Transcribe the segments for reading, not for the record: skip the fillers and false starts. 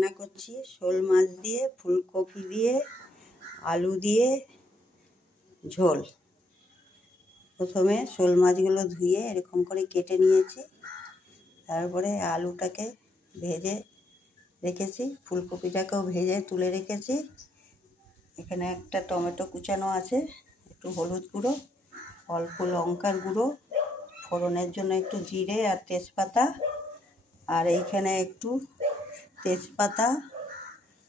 রান্না করছি শোল মাছ দিয়ে, ফুলকপি দিয়ে, আলু দিয়ে ঝোল। প্রথমে শোল মাছগুলো ধুয়ে এরকম করে কেটে নিয়েছি, তারপরে আলুটাকে ভেজে রেখেছি, ফুলকপিটাকেও ভেজে তুলে রেখেছি। এখানে একটা টমেটো কুচানো আছে, একটু হলুদ গুঁড়ো, অল্প লঙ্কার গুঁড়ো, ফোড়নের জন্য একটু জিরে আর তেজপাতা, আর এইখানে একটু তেজপাতা,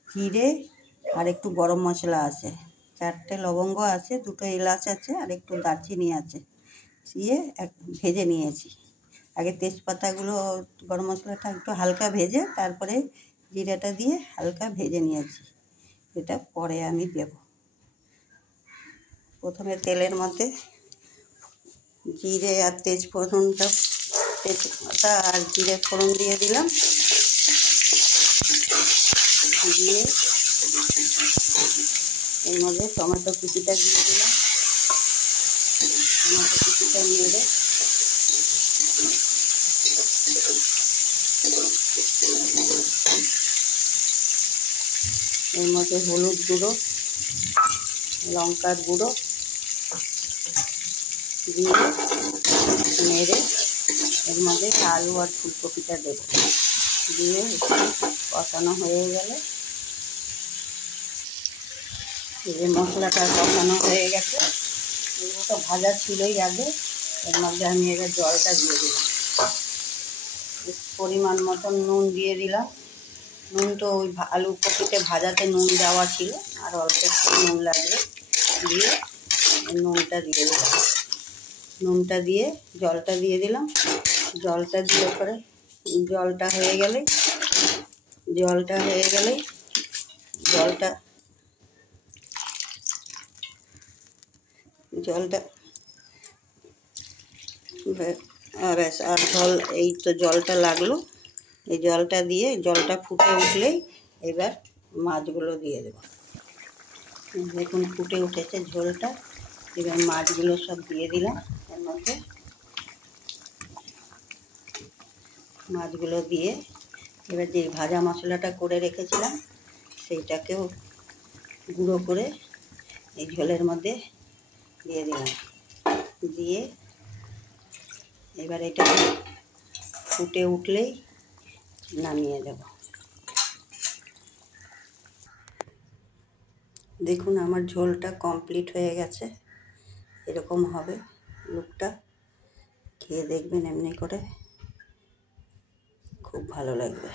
জিরে আর একটু গরম মশলা আছে, 4টে লবঙ্গ আছে, 2টো এলাচ আছে আর একটু দারচিনি আছে, দিয়ে ভেজে নিয়েছি। আগে তেজপাতাগুলো, গরম মশলাটা একটু হালকা ভেজে তারপরে জিরেটা দিয়ে হালকা ভেজে নিয়েছি। এটা পরে আমি দেব। প্রথমে তেলের মধ্যে জিরে আর তেজপাতা আর জিরে ফোড়ন দিয়ে দিলাম, দিয়ে এর মধ্যে টমেটো কুচিটা দিয়ে দিলাম। টমেটো কুচিটা নেড়ে এর মধ্যে হলুদ গুঁড়ো, লঙ্কার গুঁড়ো দিয়ে নেড়ে এর মধ্যে আলু আর ফুলকপিটা দেব। দিয়ে একটু কষানো হয়ে গেলে, এই মশলাটা কষানো হয়ে গেছে, এগুলো তো ভাজা ছিলই আগে। এর মধ্যে আমি এবার জলটা দিয়ে দিলাম, পরিমাণ মতন নুন দিয়ে দিলাম। নুন তো ওই আলু কপিতে ভাজাতে নুন দেওয়া ছিল, আর অল্প একটু নুন লাগবে, দিয়ে নুনটা দিয়ে দিলাম। নুনটা দিয়ে জলটা দিয়ে দিলাম। জলটা দিয়ে পরে জলটা হয়ে গেলে জলটা ব্যাস, আর জল, এই তো জলটা লাগলো। এই জলটা দিয়ে জলটা ফুটে উঠলেই এবার মাছগুলো দিয়ে দেব। দেখুন ফুটে উঠেছে ঝোলটা, এবার মাছগুলো সব দিয়ে দিলাম এর মধ্যে। মাছগুলো দিয়ে এবার যে ভাজা মশলাটা করে রেখেছিলাম সেইটাকেও গুঁড়ো করে এই ঝোলের মধ্যে দিয়ে দিলাম। দিয়ে এবার এটা ফুটে উঠলেই নামিয়ে দেব। দেখুন আমার ঝোলটা কমপ্লিট হয়ে গেছে, এরকম হবে লুকটা। খেয়ে দেখবেন এমনি করে, খুব ভালো লাগবে।